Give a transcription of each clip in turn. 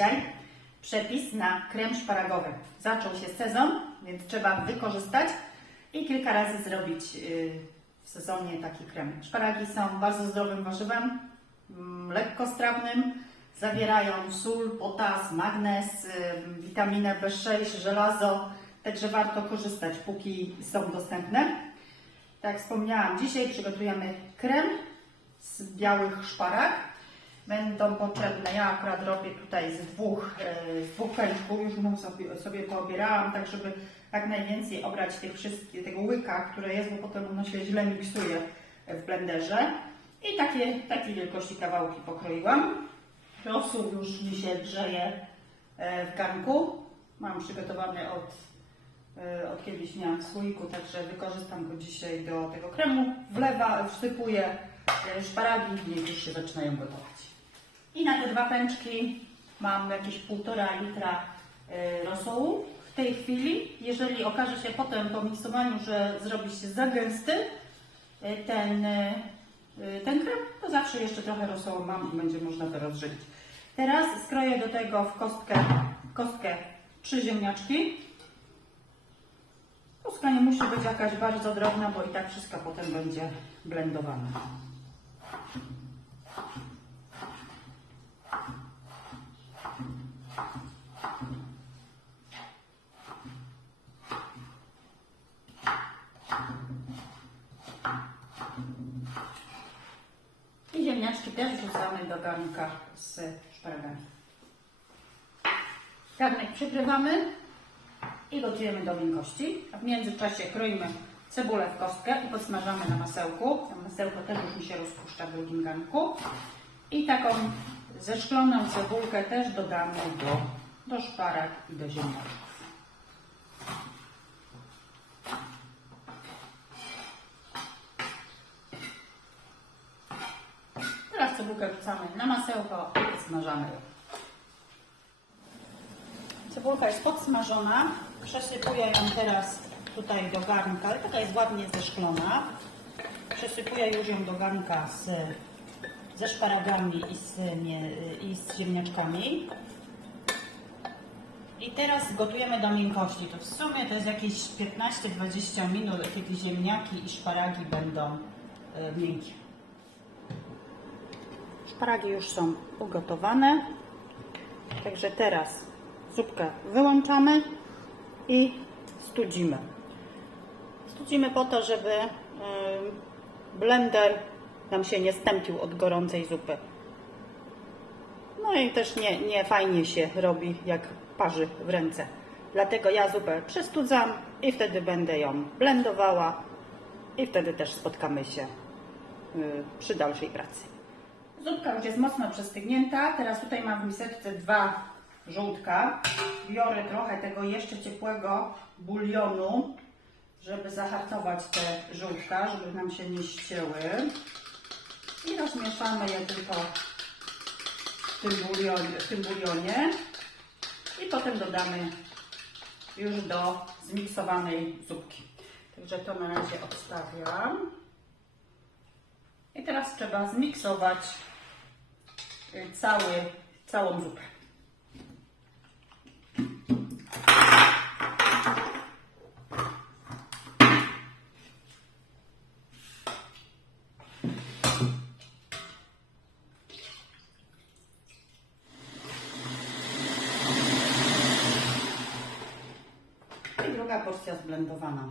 Dzisiaj przepis na krem szparagowy. Zaczął się sezon, więc trzeba wykorzystać i kilka razy zrobić yy, w sezonie taki krem. Szparagi są bardzo zdrowym warzywem, mm, lekkostrawnym, zawierają sól, potas, magnez, yy, witaminę B6, żelazo, także warto korzystać, póki są dostępne. Tak jak wspomniałam, dzisiaj przygotujemy krem z białych szparag. Będą potrzebne, ja akurat robię tutaj z dwóch, e, z dwóch pęczków, już mu sobie, sobie poobierałam, tak żeby jak najwięcej obrać tych wszystkich, tego łyka, które jest, bo potem ono się źle miksuje w blenderze. I takie, takiej wielkości kawałki pokroiłam. Rosół już mi się grzeje e, w garnku. Mam przygotowany od, e, od kiedyś miałam w słoiku, także wykorzystam go dzisiaj do tego kremu. Wlewa, wsypuję szparagi i już się zaczynają gotować. I na te dwa pęczki mam jakieś półtora litra e, rosołu. W tej chwili, jeżeli okaże się potem po miksowaniu, że zrobi się za gęsty e, ten, e, ten krem, to zawsze jeszcze trochę rosołu mam i będzie można to rozżywić. Teraz skroję do tego w kostkę, kostkę trzy ziemniaczki. Kostka nie musi być jakaś bardzo drobna, bo i tak wszystko potem będzie blendowane. Też wrzucamy do garnka z szparagami. Garnek przykrywamy i gotujemy do miękkości. W międzyczasie kroimy cebulę w kostkę i podsmażamy na masełku. To masełko też już mi się rozpuszcza w drugim garnku. I taką zeszkloną cebulkę też dodamy do, do szparag i do ziemniaczków. Teraz cebulkę wrzucamy na masełko i podsmażamy ją. Cebulka jest podsmażona. Przesypuję ją teraz tutaj do garnka, ale taka jest ładnie zeszklona. Przesypuję już ją do garnka z, ze szparagami i z, nie, i z ziemniaczkami. I teraz gotujemy do miękkości. To w sumie to jest jakieś 15-20 minut, kiedy ziemniaki i szparagi będą y, miękkie. Szparagi już są ugotowane. Także teraz zupkę wyłączamy i studzimy. Studzimy po to, żeby y, blender nam się nie stępił od gorącej zupy. No i też nie, nie fajnie się robi, jak parzy w ręce. Dlatego ja zupę przestudzam i wtedy będę ją blendowała i wtedy też spotkamy się y, przy dalszej pracy. Zupka już jest mocno przestygnięta. Teraz tutaj mam w miseczce dwa żółtka. Biorę trochę tego jeszcze ciepłego bulionu, żeby zahartować te żółtka, żeby nam się nie ścięły. I rozmieszamy je tylko w tym bulionie. W tym bulionie. I potem dodamy już do zmiksowanej zupki. Także to na razie odstawiam. I teraz trzeba zmiksować cały, całą zupę. I druga porcja zblendowana.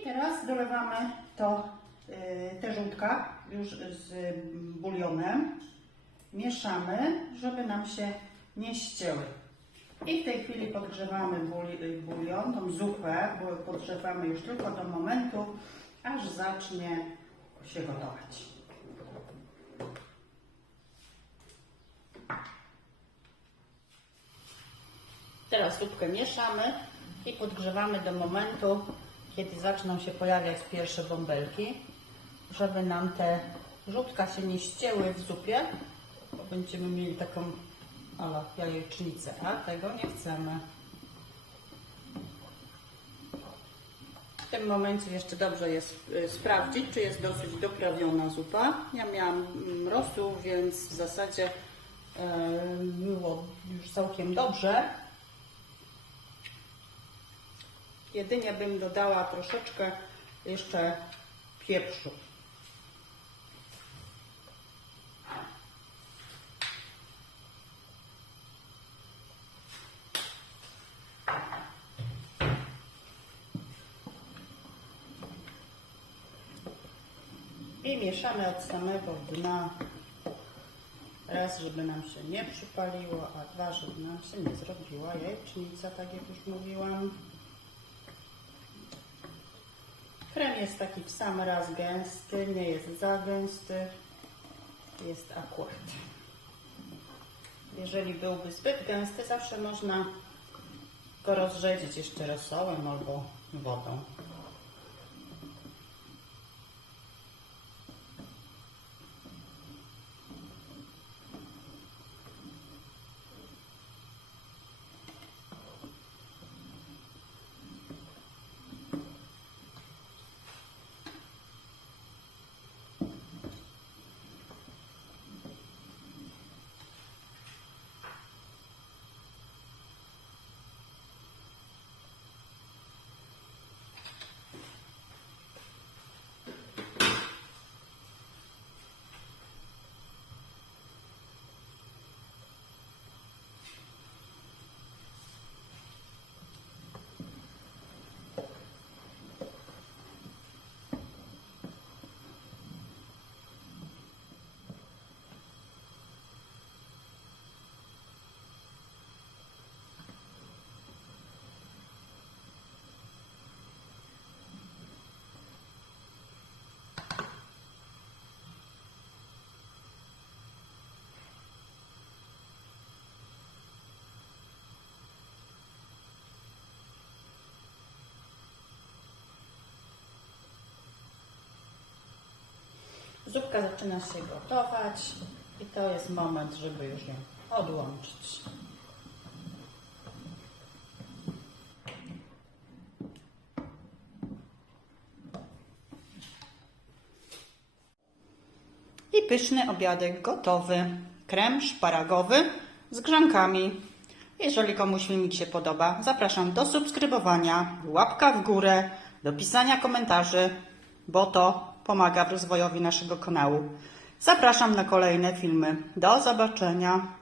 I teraz dolewamy to, y, te żółtka już z bulionem. Mieszamy, żeby nam się nie ścięły. I w tej chwili podgrzewamy y, bulion, tą zupę, bo podgrzewamy już tylko do momentu, aż zacznie się gotować. Teraz zupkę mieszamy i podgrzewamy do momentu, kiedy zaczną się pojawiać pierwsze bąbelki, żeby nam te żółtka się nie ścięły w zupie, bo będziemy mieli taką ala jajecznicę, a tego nie chcemy. W tym momencie jeszcze dobrze jest y, sprawdzić, czy jest dosyć doprawiona zupa. Ja miałam mm, rosół, więc w zasadzie e, było już całkiem dobrze. Jedynie bym dodała troszeczkę jeszcze pieprzu. I mieszamy od samego dna. Raz, żeby nam się nie przypaliło, a dwa, żeby nam się nie zrobiła jajecznica, tak jak już mówiłam. Krem jest taki w sam raz gęsty, nie jest za gęsty, jest akurat. Jeżeli byłby zbyt gęsty, zawsze można go rozrzedzić jeszcze rosołem albo wodą. Zupka zaczyna się gotować i to jest moment, żeby już ją odłączyć. I pyszny obiadek gotowy. Krem szparagowy z grzankami. Jeżeli komuś filmik się podoba, zapraszam do subskrybowania, łapka w górę, do pisania komentarzy, bo to pomaga w rozwojowi naszego kanału. Zapraszam na kolejne filmy. Do zobaczenia.